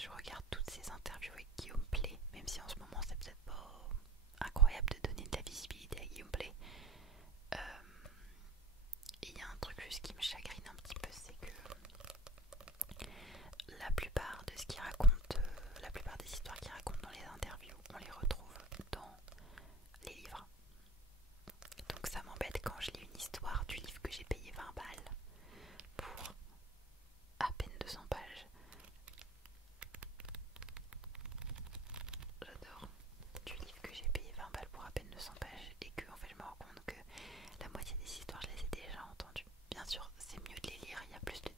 je regarde toutes ces interviews avec Guillaume Play, même si en ce moment c'est peut-être pas incroyable de donner de la visibilité à Guillaume Play. Et il y a un truc juste qui me chagrine un petit peu, c'est que la plupart de ce qu'il raconte, la plupart des histoires qu'il raconte dans les interviews, on les retrouve dans les livres. Donc ça m'embête quand je lis une histoire du livre que j'ai payé 20 balles pour à peine 200 pages. J'adore. Du livre que j'ai payé 20 balles pour à peine 200 pages et que en fait je me rends compte que la moitié des histoires je les ai déjà entendues. Bien sûr c'est mieux de les lire, il y a plus de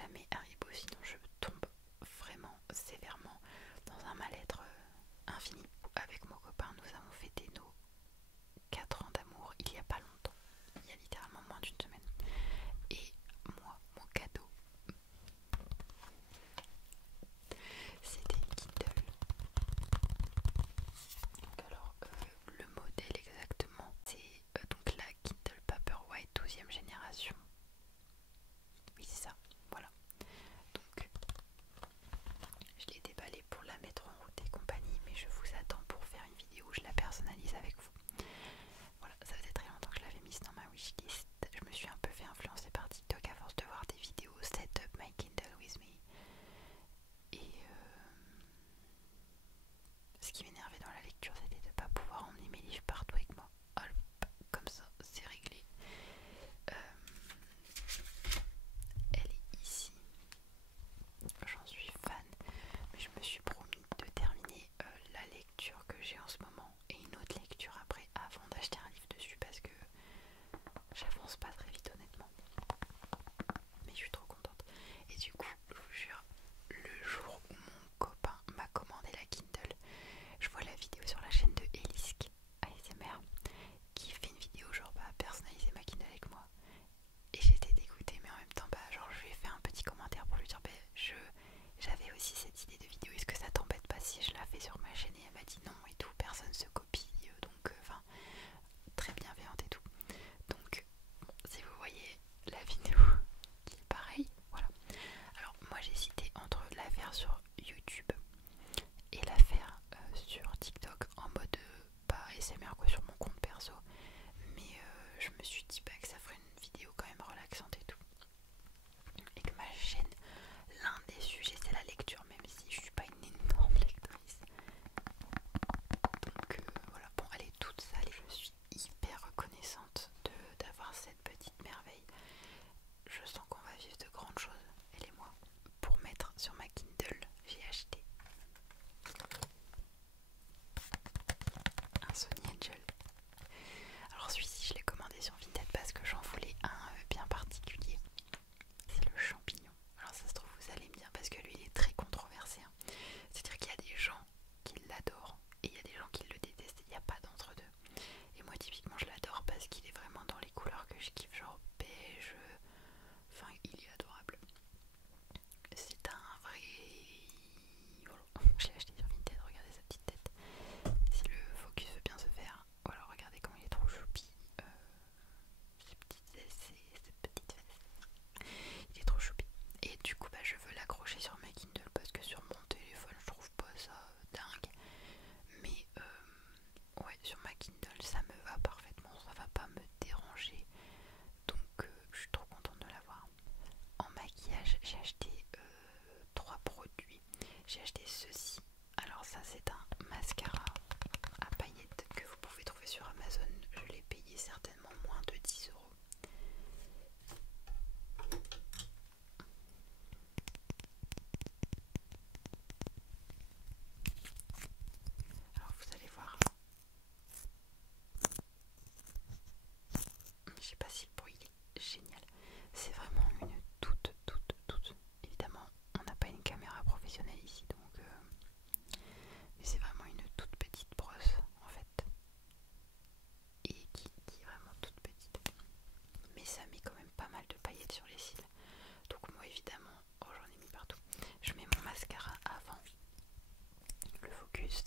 jamais Haribo, sinon je tombe vraiment sévèrement dans un mal-être infini. Avec mon copain, nous avons fêté nos 4 ans d'amour il y a pas longtemps, il y a littéralement moins d'une semaine. Et moi, mon cadeau, c'était une Kindle. Donc alors, le modèle exactement, c'est donc la Kindle Paperwhite 12e génération. Oui, c'est ça, voilà. Donc, je l'ai déballée pour la mettre en route et compagnie, mais je vous attends pour faire une vidéo où je la personnalise avec vous. Voilà, ça faisait très longtemps que je l'avais mise dans ma wishlist. Je me suis un peu fait influencer par TikTok à force de voir des vidéos Set up my Kindle with me. Et ce qui m'énervait dans la lecture, c'était de ne pas pouvoir emmener mes livres partout avec moi. Hop, comme ça, c'est réglé. Elle est ici. J'en suis fan, mais je me suis promis de terminer la lecture que j'ai en ce moment et une autre lecture après avant d'acheter un livre dessus parce que j'avance pas très vite honnêtement. Mais je suis trop contente. Et du coup, je vous jure, le jour où mon copain m'a commandé la Kindle, je vois la vidéo sur la chaîne de Elisk ASMR qui fait une vidéo genre personnaliser ma Kindle avec moi. Et j'étais dégoûtée, mais en même temps genre je lui ai fait un petit commentaire pour lui dire j'avais aussi cette idée de vidéo, est-ce que ça t'embête pas si je la fais sur ma chaîne? Et elle m'a dit non et tout, personne se copie, donc enfin très bienveillante et tout. Donc bon, si vous voyez la vidéo qui est pareil, voilà. Alors moi j'hésitais entre la faire sur YouTube et la faire sur TikTok en mode pas ASMR quoi, sur mon compte perso, mais je me suis dit que ça ferait une vidéo quand même relaxante et tout, et que ma chaîne, l'un des sujets c'est la lecture, même si je suis pas une énorme lectrice. Donc voilà, bon elle est toute sale et je suis hyper reconnaissante d'avoir cette petite merveille. Je sens qu'on va vivre de grandes choses, elle et moi. Pour mettre sur ma Kindle, j'ai acheté un Sony Angel. Alors celui-ci je l'ai commandé sur Vinted parce que j'en voulais un bien particulier. C'est le champignon. Alors ça se trouve vous allez me dire parce que lui il est très controversé, hein. C'est-à-dire qu'il y a des gens qui l'adorent et il y a des gens qui le détestent, il n'y a pas d'entre deux. Et moi typiquement je l'adore parce qu'il est vraiment dans les couleurs que je kiffe, genre beige, enfin il est adorable. C'est un vrai... Voilà. Je l'ai acheté sur Vinted, regardez sa petite tête. Si le focus veut bien se faire, voilà, regardez comme il est trop choupi. Ses petites fesses. Il est trop choupi. Et du coup je veux l'accrocher sur ma Kindle parce que sur mon téléphone je trouve pas ça dingue. Mais ouais, sur ma Kindle ça me va parfaitement, ça va pas me déranger. Donc je suis trop contente de l'avoir. En maquillage j'ai acheté 3 produits. J'ai acheté ceci. Alors ça c'est un mascara à paillettes que vous pouvez trouver sur Amazon. Je l'ai payé certainement moins de 10 euros. Alors vous allez voir. Je sais pas si le bruit est génial. C'est vraiment une toute. Évidemment, on n'a pas une caméra professionnelle ici, donc mais c'est vraiment une toute petite brosse en fait. Et qui est vraiment toute petite. Mais ça met quand même pas mal de paillettes sur les cils. Donc moi évidemment, oh j'en ai mis partout. Je mets mon mascara avant le focus.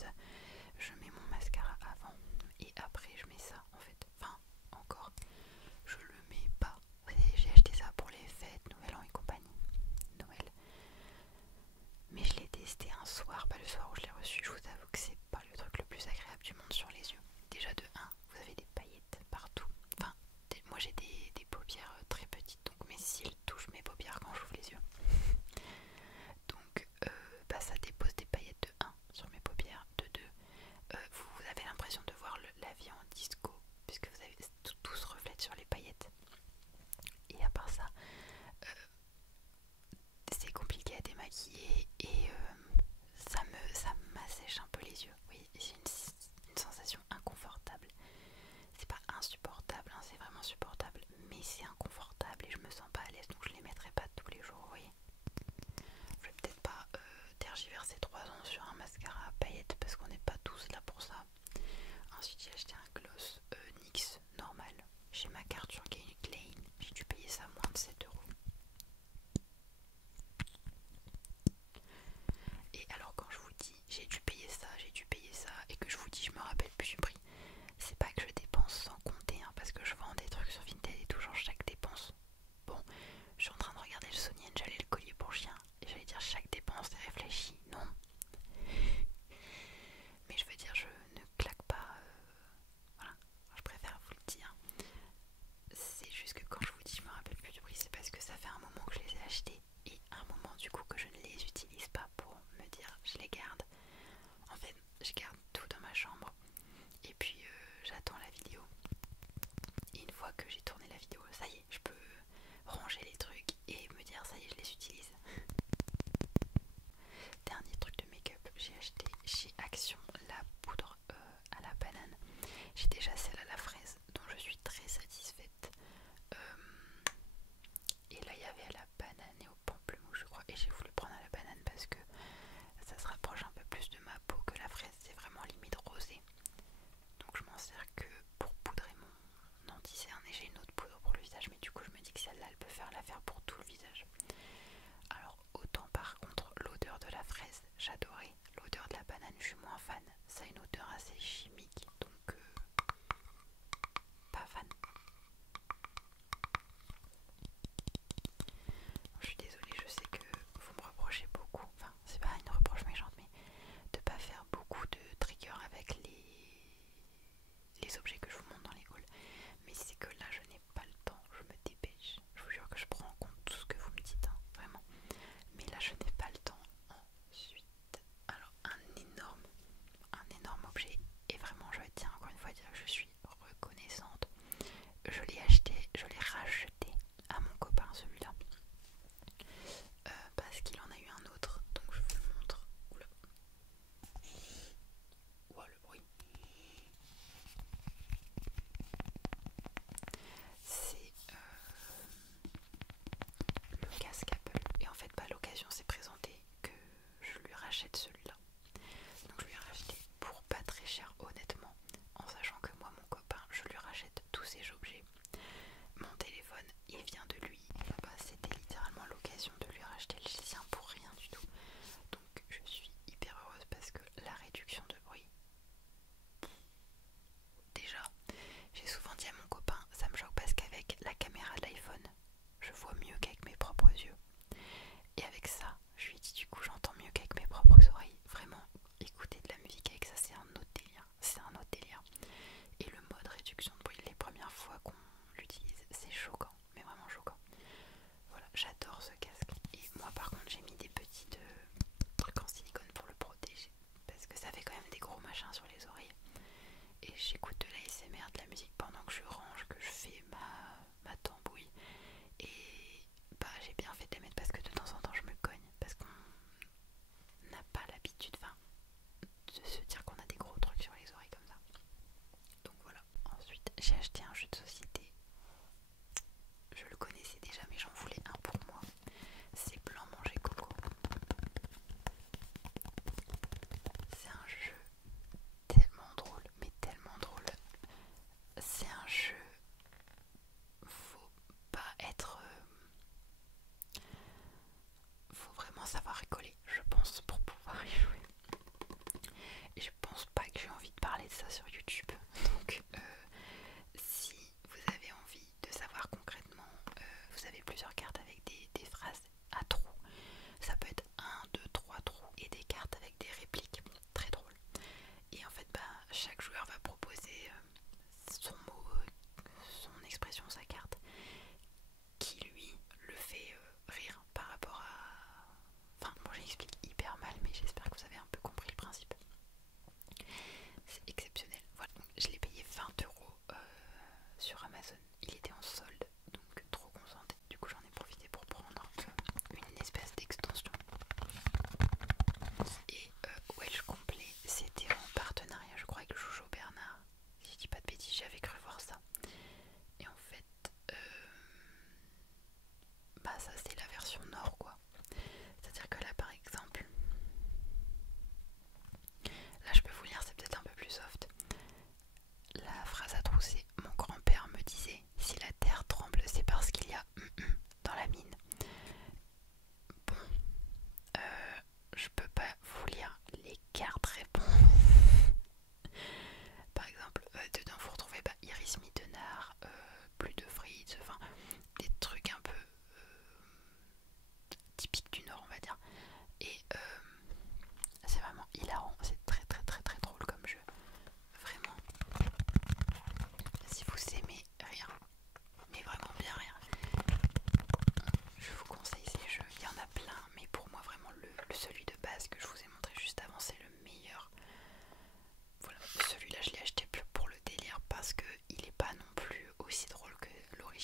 Je mets mon mascara avant et après je mets ça en fait. Enfin, encore, je le mets pas. J'ai acheté ça pour les fêtes, Nouvel An et compagnie. Noël. Mais je l'ai testé un soir, pas le soir où je l'ai reçu. Je vous avoue que c'est pas le truc le plus agréable du monde sur les yeux. Déjà de 1, vous avez des paillettes partout. Enfin, moi j'ai des paupières très petites, donc mes cils touchent mes paupières quand j'ouvre les yeux. Donc ça dépose des paillettes de 1 sur mes paupières, de 2. Vous avez l'impression de voir la vie en disco, puisque vous avez tout se reflète sur les paillettes. Et à part ça, c'est compliqué à démaquiller et ça m'assèche un peu les yeux. Oui, j'ai une sensation inconfortable. paillettes parce qu'on n'est pas tous là pour ça. Ensuite j'ai acheté un gloss NYX normal chez ma carte sur Gain Klein. J'ai dû payer ça moins de 7 euros. Et alors quand je vous dis j'ai dû payer ça et que je vous dis je me rappelle plus du prix, c'est pas que je dépense sans compter hein, parce que je vends des trucs sur Vinted et tout, genre chaque dépense. Bon, je suis en train de regarder le Sony Angel et le collier pour chien et j'allais dire chaque dépense est réfléchie, non. Mais je veux dire je ne claque pas, voilà, je préfère vous le dire. C'est juste que quand je vous dis je me rappelle plus du prix, c'est parce que ça fait un moment que je les ai achetés et un moment du coup que je ne les utilise pas pour me dire je les garde. En fait je garde tout dans ma chambre et puis j'attends la vidéo. Et une fois que j'ai tourné la vidéo, ça y est, je peux ranger les trucs et me dire ça y est je les utilise. Dernier truc de make-up, j'ai acheté chez Action la poudre à la banane. J'ai déjà celle à la fraise dont je suis très satisfaite. Et là il y avait à la banane et au pamplemousse je crois. Et j'ai voulu prendre à la banane parce que ça se rapproche un peu plus de ma peau que la fraise. C'est vraiment limite rosé. Donc je m'en sers que pour poudrer mon anti-cerne. Et j'ai une autre poudre pour le visage. Mais du coup je me dis que celle-là elle peut faire l'affaire pour tout le visage. Alors autant par contre l'odeur de la fraise j'adorais. L'odeur de la banane je suis moins fan. Ça a une odeur assez chimique. Donc pas fan. Je suis désolée, je sais que vous me reprochez beaucoup, enfin c'est pas une reproche méchante, mais de pas faire beaucoup de triggers avec les objets que je vous montre dans les hauls. Mais c'est que là je n'ai pas le temps, je me dépêche. Je vous jure que je prends en compte tout ce que vous me dites, hein, vraiment. Mais là je n'ai pas le temps. Ensuite, alors un énorme objet, et vraiment je tiens encore une fois à dire que je suis reconnaissante. Je l'ai acheté, je l'ai racheté à mon copain celui-là. Parce qu'il en a eu un autre, donc je vous le montre. Oula. Ouah, le bruit. C'est le casque Apple. Et en fait, à l'occasion s'est présentée que je lui rachète celui-là. Donc je lui ai racheté pour pas très cher honnêtement, en sachant que moi, mon copain, je lui rachète tous ses objets. Mon téléphone, il vient de lui. Et bah, c'était littéralement l'occasion de lui racheter le sien pour rien du tout. Donc je suis hyper heureuse parce que la réduction de bruit, déjà, j'ai souvent dit à mon copain, ça me choque parce qu'avec la caméra de l'iPhone, je vois mieux qu'avec mes propres yeux. Et avec ça, je lui ai dit du coup j'entends mieux qu'avec mes propres oreilles.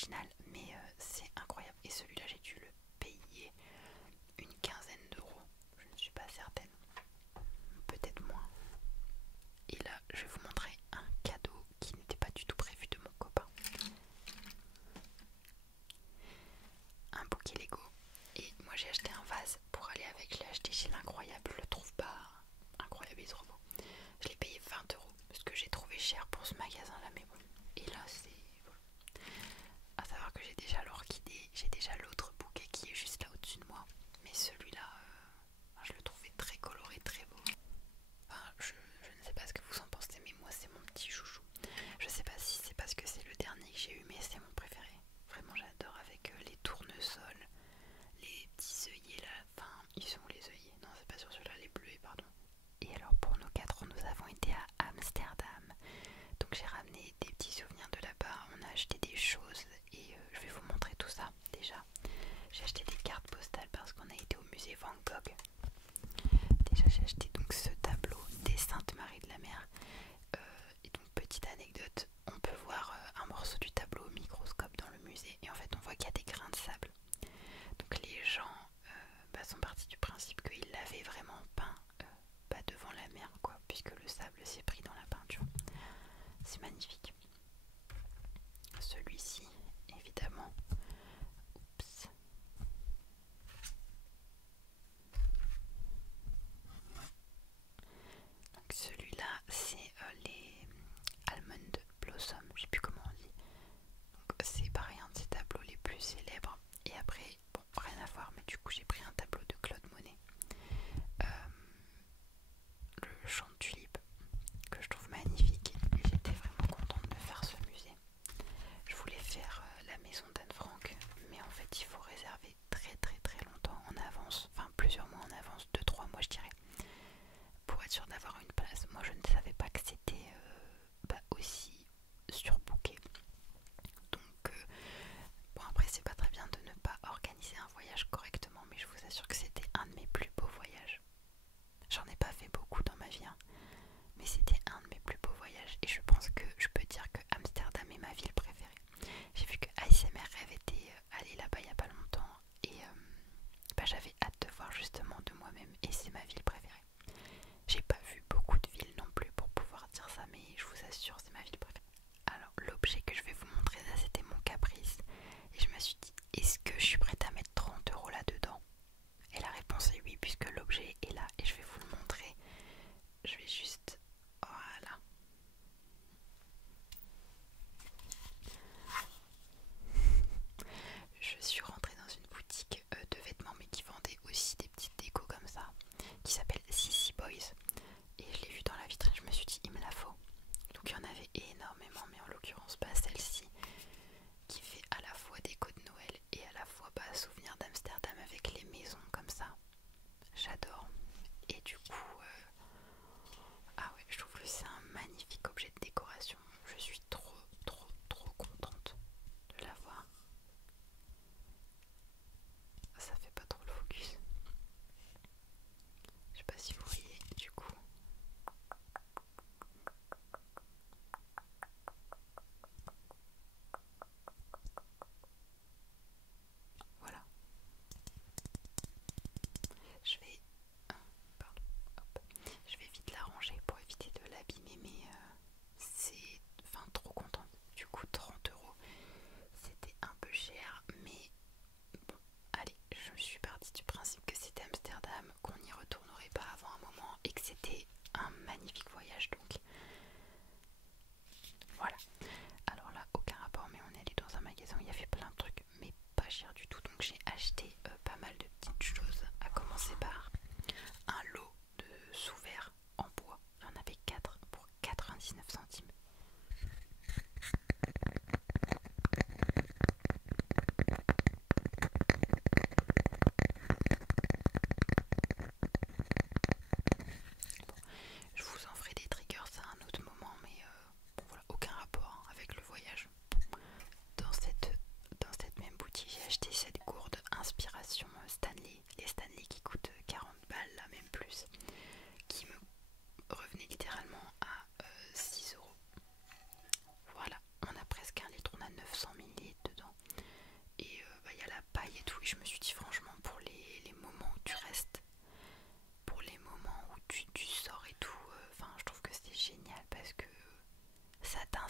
original, mais c'est incroyable. Et celui-là, j'ai dû le payer une quinzaine d'euros, je ne suis pas certaine, peut-être moins. Et là, je vais vous montrer un cadeau qui n'était pas du tout prévu de mon copain. Un bouquet Lego. Et moi j'ai acheté un vase pour aller avec, je l'ai acheté chez l'Incroyable, je le trouve pas incroyable, il est trop beau. Je l'ai payé 20 euros, ce que j'ai trouvé cher pour ce magasin là, mais bon. Et là c'est... Voilà. À savoir que j'ai déjà l'orchidée, j'ai déjà l'autre bouquet qui est juste là au-dessus de moi. Mais celui-là, je le trouvais très coloré, très beau. Enfin, je ne sais pas ce que vous en pensez, mais moi c'est mon petit chouchou. Je sais pas si c'est parce que c'est le dernier que j'ai eu, mais c'est mon préféré. Vraiment j'adore, avec les tournesols, les petits œillets là. Enfin, ils sont où les œillets? Non, c'est pas sur celui-là, les bleuets, pardon. Et alors pour nos 4 ans, nous avons été à Amsterdam. Donc j'ai ramené des petits souvenirs de là-bas, on a acheté des choses et je vais vous montrer tout ça déjà. J'ai acheté des cartes postales parce qu'on a été au musée Van Gogh. Déjà j'ai acheté donc ce tableau des Saintes Maries de la Mer. Et donc petite anecdote, on peut voir un morceau du tableau au microscope dans le musée et en fait on voit qu'il y a des grains de sable. Donc les gens sont partis du principe qu'ils l'avaient vraiment peint devant la mer quoi, puisque le sable s'est pris dans la peinture. C'est magnifique. Celui-ci évidemment. Oups. Donc celui-là c'est les Almond Blossom, je sais plus comment on dit. Donc c'est pareil, un de ces tableaux les plus célèbres. Et après, bon, rien à voir, mais du coup j'ai pris un tableau de Claude Monet. Le champ de tulipes, que je trouve magnifique. Et j'étais vraiment contente de faire ce musée. Je voulais faire la maison d'Anne Frank, mais en fait il faut réserver très très très longtemps en avance. Enfin plusieurs mois en avance, 2-3 mois je dirais, pour être sûr d'avoir une place. Moi je ne savais pas que c'était aussi surbooké. Donc bon, après c'est pas très bien de ne pas organiser un voyage correctement, mais je vous assure que c'était un de mes plus beaux voyages. J'en ai pas fait beaucoup dans ma vie, hein, mais c'était un de mes plus beaux voyages et je pense que je peux dire que Amsterdam est ma ville préférée. J'ai vu que ASMR Rêve était allé là-bas il y a pas longtemps et j'avais hâte de voir justement de moi-même et c'est ma ville préférée. J'ai pas vu beaucoup de villes non plus pour pouvoir dire ça, mais je vous assure c'est ma ville préférée. Alors l'objet que je vais vous montrer là c'était mon caprice et je me suis dit est-ce que je suis prête à mettre 30 euros là-dedans? Et la réponse est oui puisque l'objet est là et je vais vous le montrer. Je vais juste... Voilà. Je suis rentrée dans une boutique de vêtements mais qui vendait aussi des petites décos comme ça qui s'appelle Sissy Boys. Et je l'ai vu dans la vitrine, je me suis dit il me la faut. Donc il y en avait énormément mais en l'occurrence pas celle-ci qui fait à la fois déco de Noël et à la fois souvenir d'Amsterdam avec les maisons comme ça. J'adore. Et du coup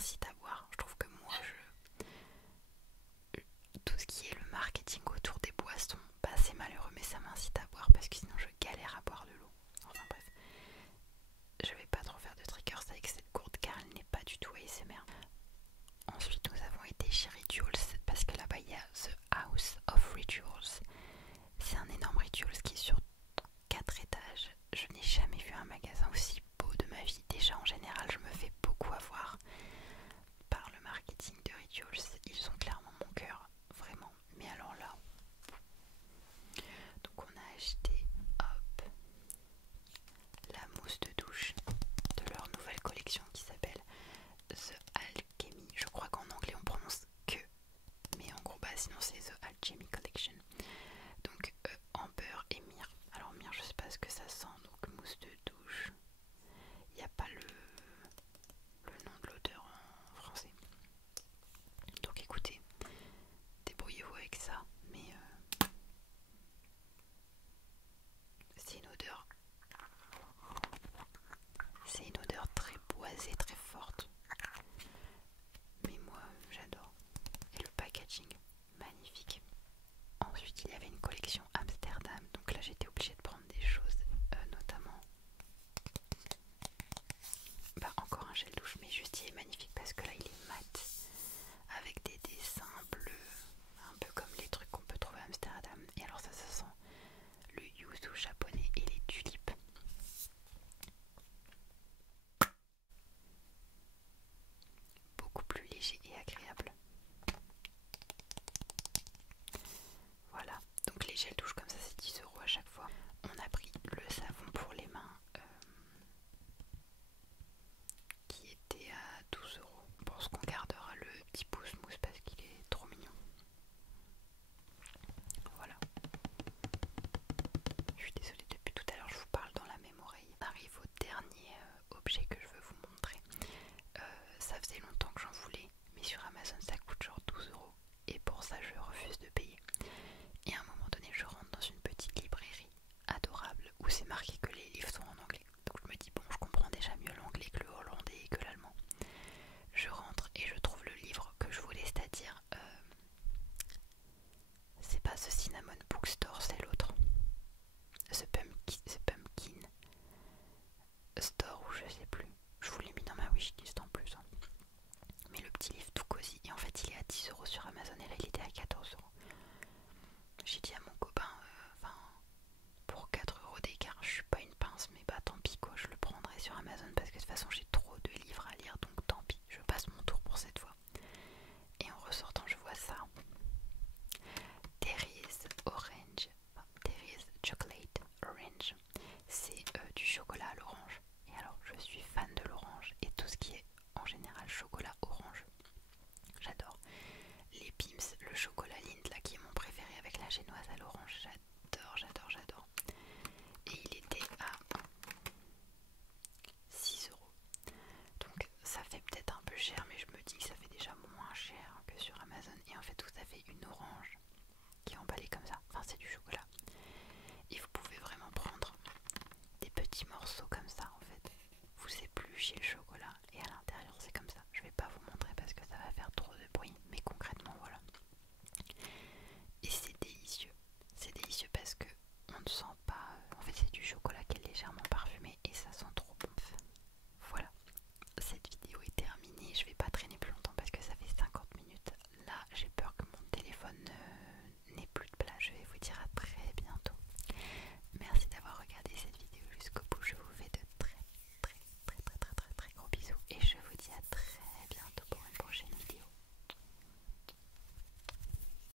m'incite à boire. Je trouve que moi, tout ce qui est le marketing autour des boissons, bah, c'est malheureux, mais ça m'incite à boire parce que sinon je galère à boire de l'eau. Enfin bref, je vais pas trop faire de triggers avec cette gourde car elle n'est pas du tout ASMR. Ensuite, nous avons été chez Rituals parce que là-bas il y a The House of Rituals. C'est un énorme Rituals qui est sur 4 étages. Je n'ai jamais vu un magasin aussi beau de ma vie. Déjà en général, je me fais beaucoup avoir par le marketing de Rituals. Ils ont clairement mon cœur, vraiment. Mais alors là, donc on a acheté, hop, la mousse de douche de leur nouvelle collection qui s'appelle The Alchemy. Je crois qu'en anglais on prononce que, mais en gros bah sinon c'est The Alchemy Collection. Donc amber et myrrhe. Alors myrrhe je sais pas ce que ça sent, donc mousse de douche. Il n'y a pas le nom de l'odeur en français. Donc écoutez, débrouillez-vous avec ça, mais c'est une odeur très boisée, très forte. Mais moi j'adore. Et le packaging, magnifique. Ensuite il y avait une collection Amsterdam, donc là j'étais obligée de prendre des choses, notamment bah, encore un gel douche, mais juste il est magnifique parce que là il est mat avec des dessins bleus, un peu comme les trucs qu'on peut trouver à Amsterdam. Et alors ça sent le yuzu japonais et les tulipes. Beaucoup plus léger et agréable. Voilà, donc les gels douche comme ça c'est 10 € à chaque fois. On a pris le savon pour les mains qui était à 12 €. Je pense qu'on gardera le petit pouce mousse parce qu'il est trop mignon. Voilà. Je suis désolée, depuis tout à l'heure je vous parle dans la même oreille. On arrive au dernier objet que je veux vous montrer. Ça faisait longtemps que j'en voulais, mais sur Amazon ça coûte genre 12 € et pour ça je refuse de payer. Et à un moment donné je rentre dans une petite librairie adorable où c'est marqué que les livres sont en anglais. Donc je me dis bon, je comprends déjà mieux l'anglais que le hollandais et que l'allemand. Je rentre et je trouve le livre que je voulais, c'est-à-dire c'est pas ce Cinnamon Bookstore, c'est l'autre. The Pumpkin Store ou je sais plus. Je vous l'ai mis dans ma wishlist en plus. Hein. Mais le petit livre tout cosy. Et en fait il est à 10 € sur Amazon et là il était à 14 €. J'ai dit à mon copain, pour 4 € d'écart, je suis pas une pince, mais bah tant pis quoi, je le prendrai sur Amazon parce que de toute façon j'ai trop de livres à lire, donc tant pis, je passe mon tour pour cette fois. Et en ressortant je vois ça. Terry's Orange, Terry's Chocolate Orange, c'est du chocolat à l'orange. Et alors je suis fan de l'orange et tout ce qui est en général chocolat orange, j'adore. Les Pim's, le chocolat Lindt là qui est mon préféré avec la génoise à l'orange, j'adore, j'adore, j'adore. Et il était à 6 €. Donc ça fait peut-être un peu cher, mais je me dis que ça fait déjà moins cher que sur Amazon. Et en fait tout ça fait une orange qui est emballée comme ça, enfin c'est du chocolat. Et vous pouvez vraiment prendre des petits morceaux comme ça en fait. Vous épluchez le chocolat